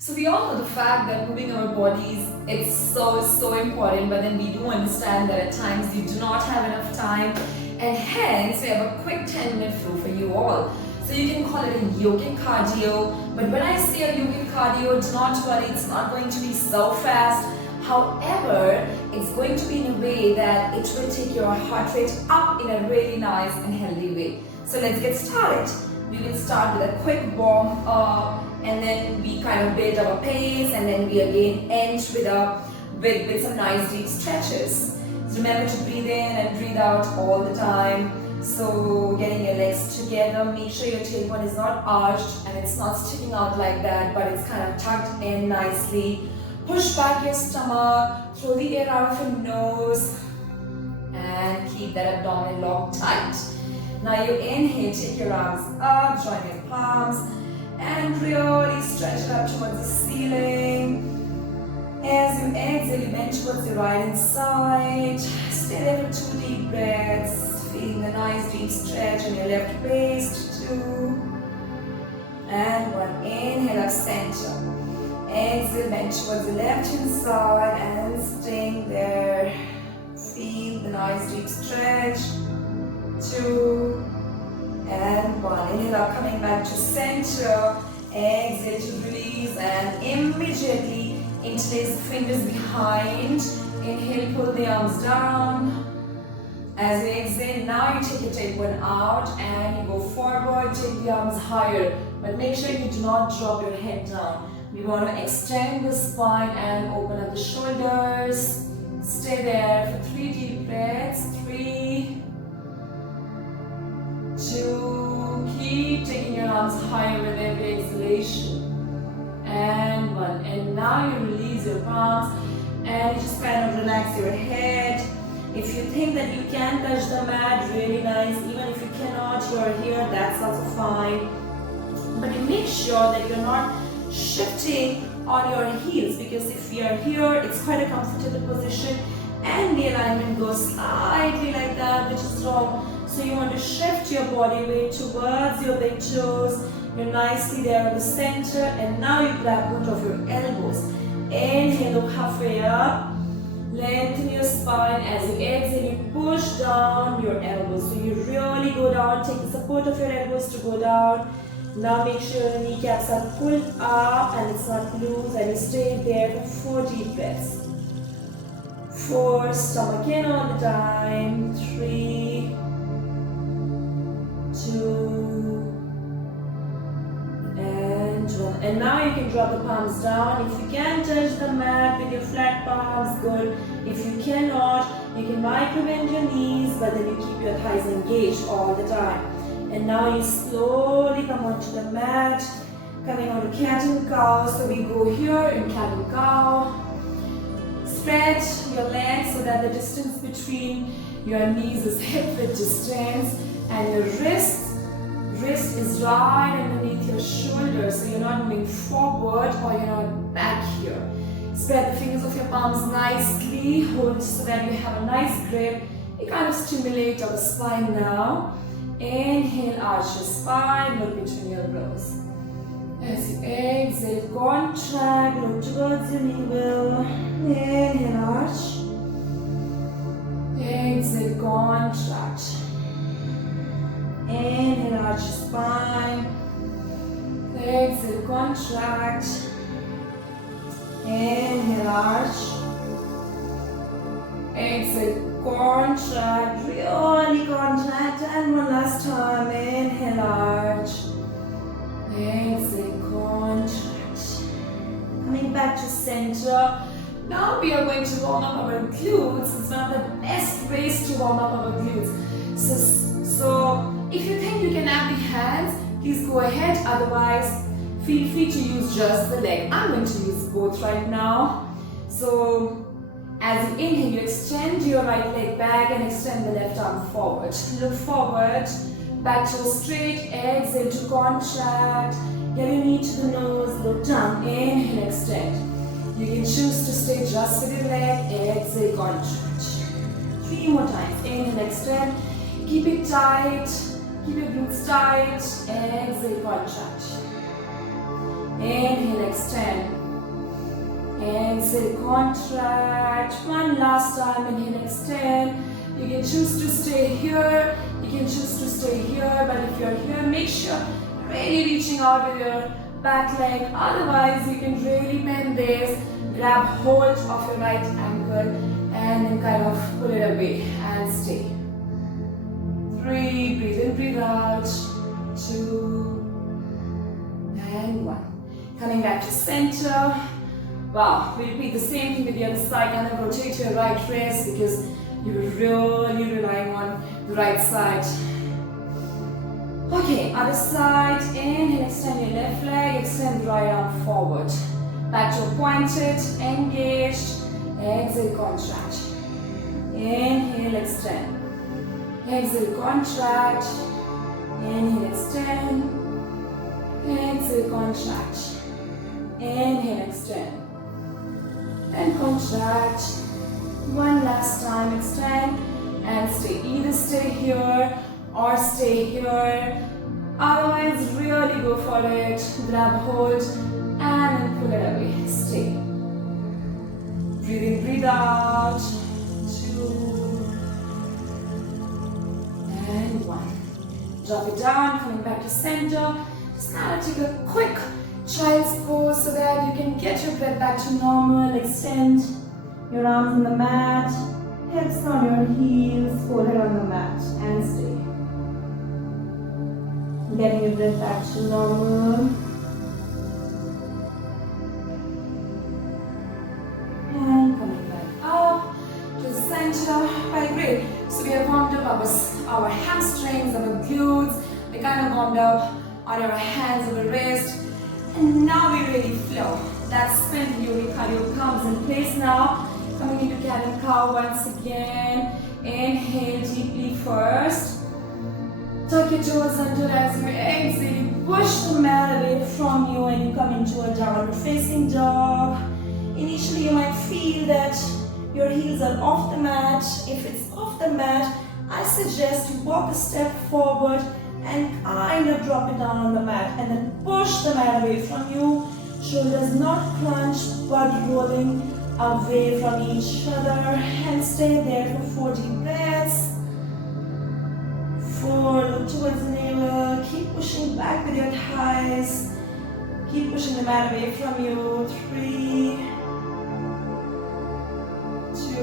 So we all know the fact that moving our bodies, it's so important, but then we do understand that at times you do not have enough time, and hence we have a quick 10-minute flow for you all. So you can call it a yogic cardio, but when I say a yogic cardio, do not worry, it's not going to be so fast. However, it's going to be in a way that it will take your heart rate up in a really nice and healthy way. So let's get started. We will start with a quick warm up, and then we kind of build our pace, and then we again end with some nice deep stretches. Remember to breathe in and breathe out all the time. So getting your legs together, make sure your tailbone is not arched and it's not sticking out like that, but it's kind of tucked in nicely. Push back your stomach, throw the air out of your nose, and keep that abdomen locked tight. Now you inhale, take your arms up, join your palms, and really stretch it up towards the ceiling. As you exhale, you bend towards your right hand side. Stay there for 2 deep breaths. Feeling the nice deep stretch on your left waist. 2 and 1. Inhale up center. Exhale, bend towards the left hand side and staying there. Feel the nice deep stretch. 2 and 1. Inhale up, coming back to center. Exhale to release and immediately interlace the fingers behind. Inhale, pull the arms down. As you exhale, now you take your tailbone out and you go forward, take the arms higher. But make sure you do not drop your head down. We want to extend the spine and open up the shoulders. Stay there for 3 deep breaths. 3, 2, keep taking your arms higher with every exhalation. And 1. And now you release your palms and you just kind of relax your head. If you think that you can touch the mat, really nice. Even if you cannot, you are here, that's also fine. But you make sure that you're not shifting on your heels, because if you are here, it's quite a comfortable position and the alignment goes slightly like that, which is wrong. So you want to shift your body weight towards your big toes. You're nicely there at the center, and now you grab both of your elbows. Inhale, look halfway up. Lengthen your spine. As you exhale, you push down your elbows. So you really go down, take the support of your elbows to go down. Now make sure your kneecaps are pulled up and it's not loose, and you stay there for 4 deep breaths. 4, stomach in all the time. 3, 2, and 1. And now you can drop the palms down. If you can touch the mat with your flat palms, good. If you cannot, you can micro bend your knees, but then you keep your thighs engaged all the time. And now you slowly come onto the mat, coming onto cat and cow. So we go here in cat and cow. Spread your legs so that the distance between your knees is hip width distance, and your wrist is right underneath your shoulder, so you're not moving forward or you're not back here. Spread the fingers of your palms nicely, hold so that you have a nice grip. You kind of stimulate our spine now. Inhale, arch your spine, look between your brows. As you exhale, contract, look towards your navel. Inhale, arch. Exhale, contract. Inhale, arch your spine. Exhale, contract. Inhale, arch. Exhale, contract, really contract, and one last time. Inhale, arch. Exhale, contract. Coming back to center. Now we are going to warm up our glutes. It's one of the best ways to warm up our glutes. So if you think you can have the hands, please go ahead. Otherwise, feel free to use just the leg. I'm going to use both right now. So as you inhale, you extend your right leg back and extend the left arm forward. Look forward, back toe straight. Exhale to contract. Get your knee to the nose, look down. Inhale, extend. You can choose to stay just with your leg. Exhale, contract. 3 more times. Inhale, extend. Keep it tight. Keep your glutes tight. Exhale, contract. Inhale, extend. Exhale, contract. One last time, inhale, extend. You can choose to stay here, you can choose to stay here, but if you're here, make sure really reaching out with your back leg. Otherwise, you can really bend this, grab hold of your right ankle, and then kind of pull it away and stay. 3, breathe in, breathe out. 2, and 1. Coming back to center. Wow, we repeat the same thing with the other side. Kind of rotate your right wrist because you're really relying on the right side. Okay, other side. Inhale, extend your left leg, extend the right arm forward. Back to pointed, engaged. Exhale, contract. Inhale, extend. Exhale, contract. Inhale, extend. Exhale, contract. Inhale, extend. And contract. One last time, extend and stay. Either stay here or stay here. Otherwise, really go for it. Grab hold and then pull it away. Stay. Breathe in, breathe out. 2 and 1. Drop it down, coming back to center. Just now take a quick child's pose so that you can get your breath back to normal. Extend your arms on the mat, hips on your heels, forehead on the mat, and stay. Getting your breath back to normal. And coming back up to the center. Very great. So we have warmed up our hamstrings, our glutes. We kind of warmed up on our hands, our wrist. And now we really flow. That sprint yogic cardio comes in place now. Coming into cat and cow once again. Inhale deeply first. Tuck your toes under as you exhale. You push the mat away from you and you come into a downward facing dog. Initially you might feel that your heels are off the mat. If it's off the mat, I suggest you walk a step forward and kind of drop it down on the mat and then push the mat away from you. Shoulders not crunched but rolling away from each other, and stay there for 4 deep breaths. 4, look towards the navel, keep pushing back with your thighs, keep pushing the mat away from you. 3, 2,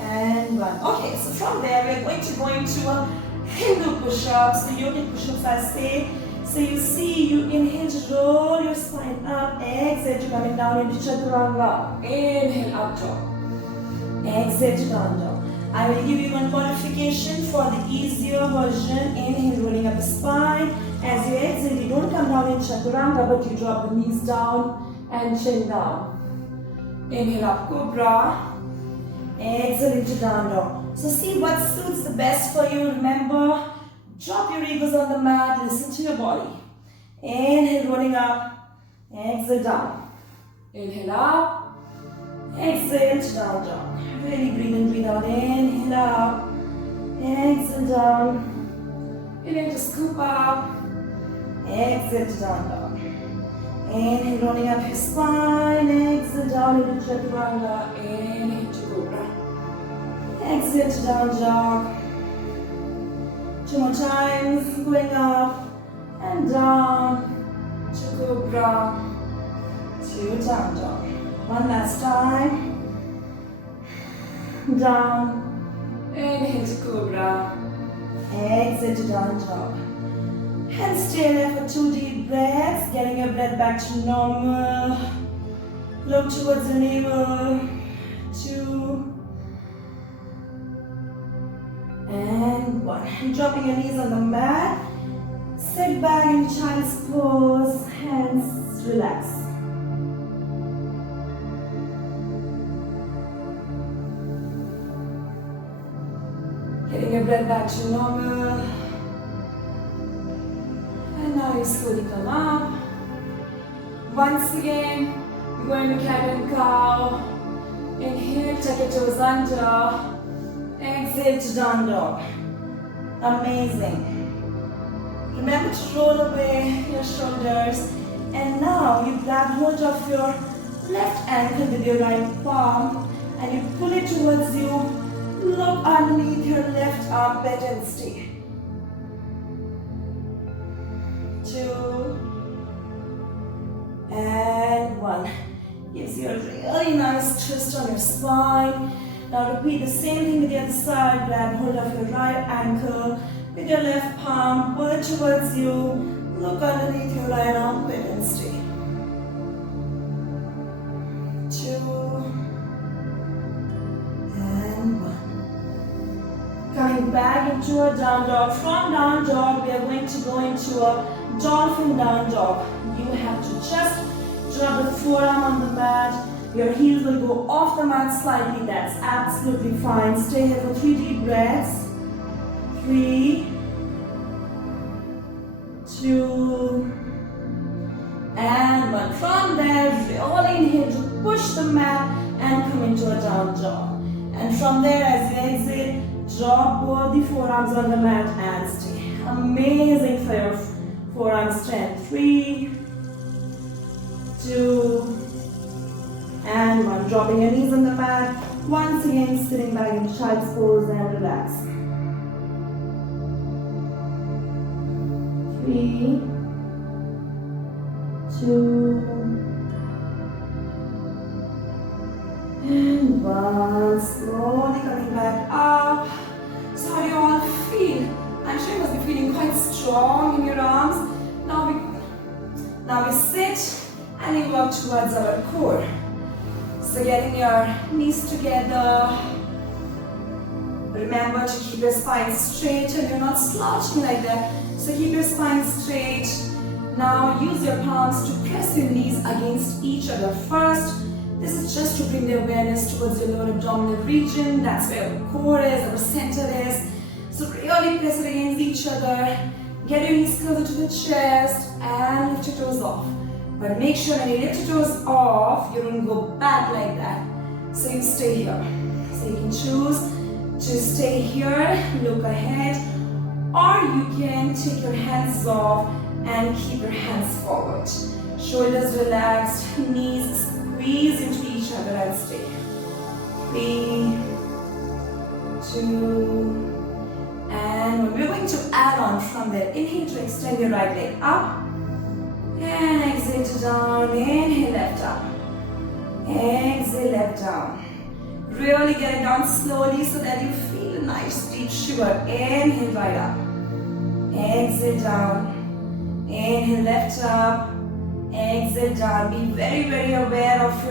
and 1. Okay, so from there we're going to go into a Hindu push-ups, the yogic push-ups I say. So you see, you inhale to roll your spine up, exhale to coming down into chaturanga. Inhale, up dog. Exhale to down dog. I will give you one modification for the easier version. Inhale, rolling up the spine. As you exhale, you don't come down in chaturanga, but you drop the knees down and chin down. Inhale, up cobra. Exhale into down dog. So see what suits the best for you. Remember, drop your egos on the mat, listen to your body. Inhale, rolling up, exhale down. Inhale up, exhale to down dog. Really breathe in, breathe out. Inhale up, exhale down. Inhale to scoop up, exhale to down dog. Inhale, rolling up your spine, exhale down into chaturanga. Inhale to cobra. Exhale to down dog. 2 more times, going up and down to cobra, to down dog. One last time, down, inhale to cobra, exhale to down dog. And stay there for 2 deep breaths, getting your breath back to normal. Look towards the navel. 2, and 1. And dropping your knees on the mat. Sit back in child's pose. Hands relax. Getting your breath back to normal. And now you slowly come up. Once again, you're going to cat and cow. Inhale, tuck your toes under. Exhale to down dog. Amazing. Remember to roll away your shoulders. And now you grab hold of your left ankle with your right palm and you pull it towards you. Look underneath your left armpit and stay. 2 and 1. Gives you a really nice twist on your spine. Now repeat the same thing with the other side. Grab hold of your right ankle with your left palm. Pull it towards you. Look underneath your right armpit and stay. 2 and 1. Coming back into a down dog. From down dog, we are going to go into a dolphin down dog. You have to just drop the forearm on the mat. Your heels will go off the mat slightly. That's absolutely fine. Stay here for 3 deep breaths. 3, 2, and 1. From there, really inhale to push the mat and come into a down dog. And from there, as you exit, drop both the forearms on the mat and stay. Amazing for your forearm strength. 3, 2, and 1. Dropping your knees on the mat. Once again, sitting back in child's pose and relax. 3, 2, and 1. Slowly coming back up. So how do you all feel? I'm sure you must be feeling quite strong in your arms. Now we sit and we work towards our core. So getting your knees together. Remember to keep your spine straight and you're not slouching like that. So keep your spine straight. Now use your palms to press your knees against each other first. This is just to bring the awareness towards your lower abdominal region. That's where our core is, our center is. So really press it against each other. Get your knees closer to the chest and lift your toes off. But make sure when you lift your toes off, you don't go back like that. So you stay here. So you can choose to stay here, look ahead, or you can take your hands off and keep your hands forward. Shoulders relaxed, knees squeeze into each other and stay. 3, 2, and we're going to add on from there. Inhale to extend your right leg up. And exhale down, inhale left up. Exhale left down. Really get it down slowly so that you feel a nice deep shiver. Inhale right up. Exhale down. Inhale left up. Exhale down. Be very, very aware of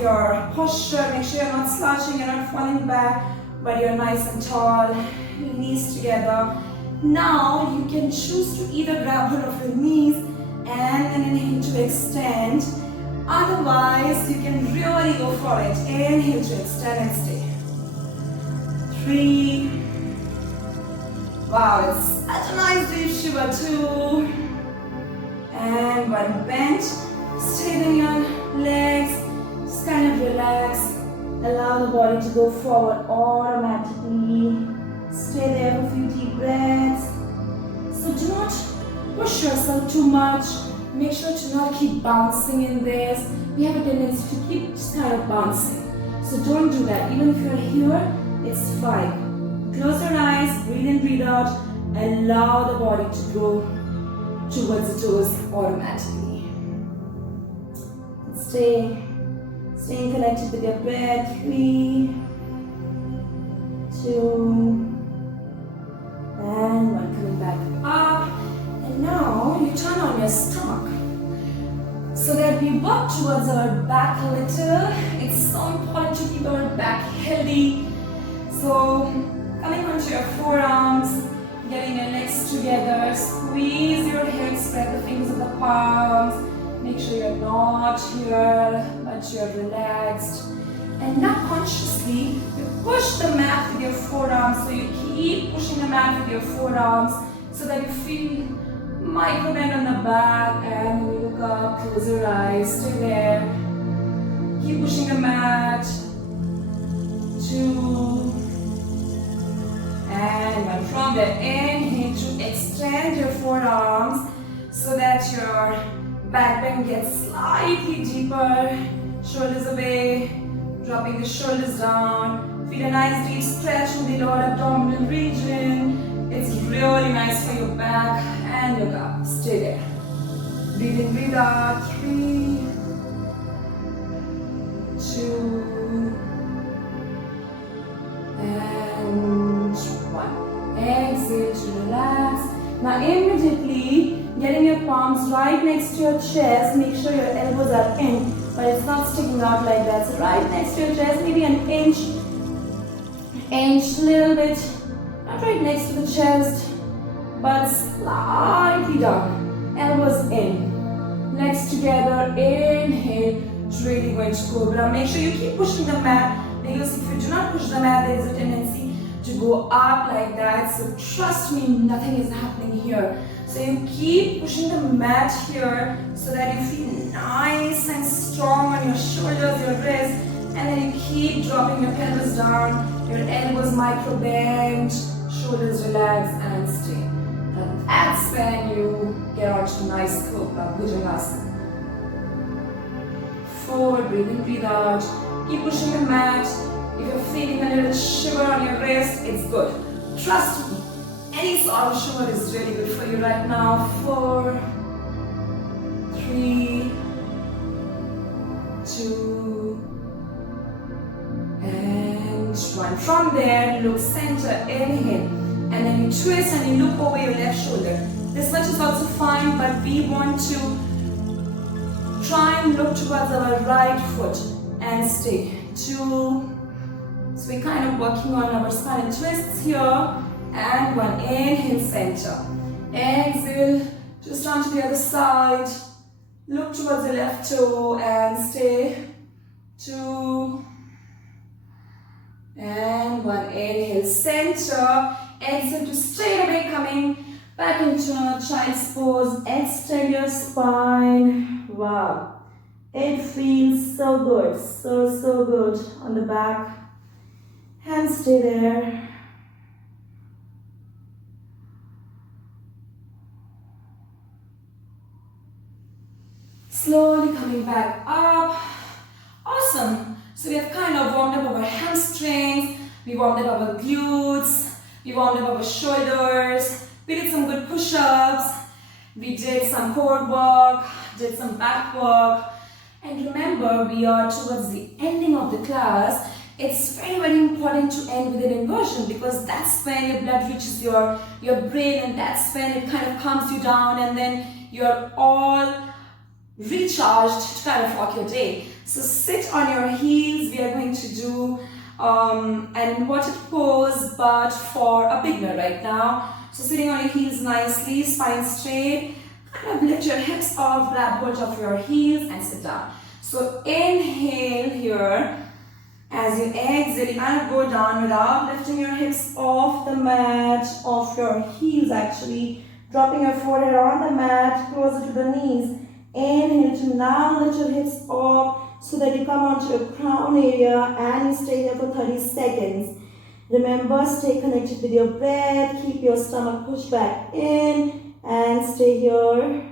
your posture. Make sure you're not slouching, you're not falling back, but you're nice and tall. Knees together. Now you can choose to either grab hold of your knees and then inhale to extend. Otherwise, you can really go for it. Inhale to extend and stay. 3. Wow, it's such a nice deep shiver. 2. And 1. Bend. Straighten your legs. Just kind of relax. Allow the body to go forward automatically. Stay there for a few deep breaths. So do not push yourself too much. Make sure to not keep bouncing in this. We have a tendency to keep just kind of bouncing. So don't do that. Even if you're here, it's fine. Close your eyes, breathe in, breathe out. Allow the body to go towards the toes automatically. Staying connected with your breath. 3, 2, and 1. Coming back up. And now you turn on your stomach so that we work towards our back a little. It's so important to keep our back healthy. So coming onto your forearms, getting your legs together, squeeze your hips, spread the fingers of the palms. Make sure you're not here, but you're relaxed. And now consciously, you push the mat with your forearms. So you keep pushing the mat with your forearms so that you feel micro bend on the back. And when you look up, close your eyes, stay there. Keep pushing the mat. 2. And 1. From there, inhale to extend your forearms so that your Back bend gets slightly deeper. Shoulders away. Dropping the shoulders down. Feel a nice deep stretch in the lower abdominal region. It's really nice for your back and your gut. Stay there. Breathe in, breathe out. 3, 2, and 1. Exhale to relax. Now immediately getting your palms right next to your chest. Make sure your elbows are in, but it's not sticking out like that. So right next to your chest, maybe an inch, little bit. Not right next to the chest, but slightly down. Elbows in. Legs together. Inhale. It's really going to cobra. Make sure you keep pushing the mat, because if you do not push the mat, there is a tendency to go up like that. So trust me, nothing is happening here. So you keep pushing the mat here so that you feel nice and strong on your shoulders, your wrists, and then you keep dropping your pelvis down, your elbows micro bend, shoulders relax and stay. And that's when you get onto nice cobra, bhujangasana. Forward, breathe in, breathe out. Keep pushing the mat. If you're feeling a little shiver on your wrist, it's good. Trust me, any sort of shiver is really good for you right now. 4, 3, 2, and 1. From there, look center, inhale, and then you twist and you look over your left shoulder. This much is also fine, but we want to try and look towards our right foot and stay. 2. So we're kind of working on our spinal twists here. And 1. Inhale, center. Exhale, twist on to the other side. Look towards the left toe and stay. 2. And 1. Inhale, center. Exhale to straight away, coming back into a child's pose. Extend your spine. Wow, it feels so good, so good on the back, and stay there. Slowly coming back up. Awesome. So we have kind of warmed up our hamstrings, we warmed up our glutes, we warmed up our shoulders, we did some good push-ups, we did some core work, did some back work, and remember, we are towards the ending of the class. It's very important to end with an inversion, because that's when your blood reaches your brain, and that's when it kind of calms you down, and then you're all recharged to kind of rock your day. So sit on your heels. We are going to do an inverted pose, but for a beginner right now. So sitting on your heels nicely, spine straight. Kind of lift your hips off, grab hold of your heels and sit down. So inhale here. As you exhale, you kind of go down without lifting your hips off the mat, off your heels actually. Dropping your forehead on the mat, closer to the knees. Inhale to now lift your hips off so that you come onto your crown area and you stay here for 30 seconds. Remember, stay connected with your breath. Keep your stomach pushed back in. And stay here.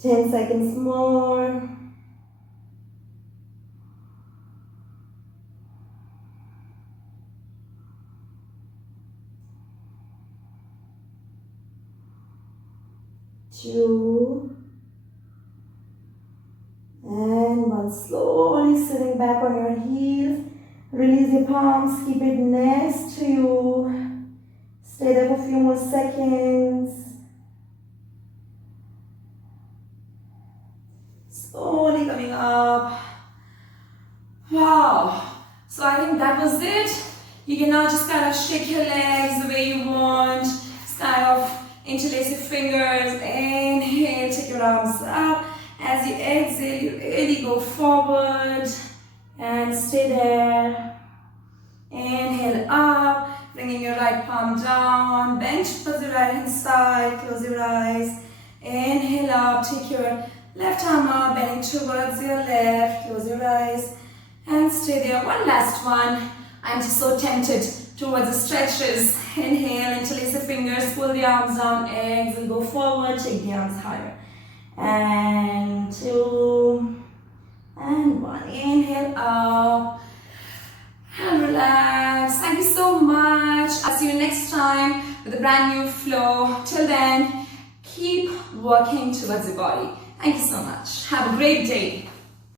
Ten seconds more. Two, and 1. Slowly sitting back on your heels. Release your palms, keep it next to you. Stay there for a few more seconds. Slowly coming up. Wow. So I think that was it. You can now just kind of shake your legs the way you want. Just kind of interlace your fingers. Inhale, take your arms up. As you exhale, you really go forward and stay there. Inhale up, bringing your right palm down. Bend towards the right hand side. Close your eyes. Inhale up, take your left arm up, bending towards your left. Close your eyes and stay there. One last one. I'm just so tempted towards the stretches. Inhale, interlace the fingers, pull the arms down. Exhale, go forward, take the arms higher. And 2 and 1. Inhale up and relax. Thank you so much. I'll see you next time with a brand new flow. Till then, keep working towards your body. Thank you so much. Have a great day.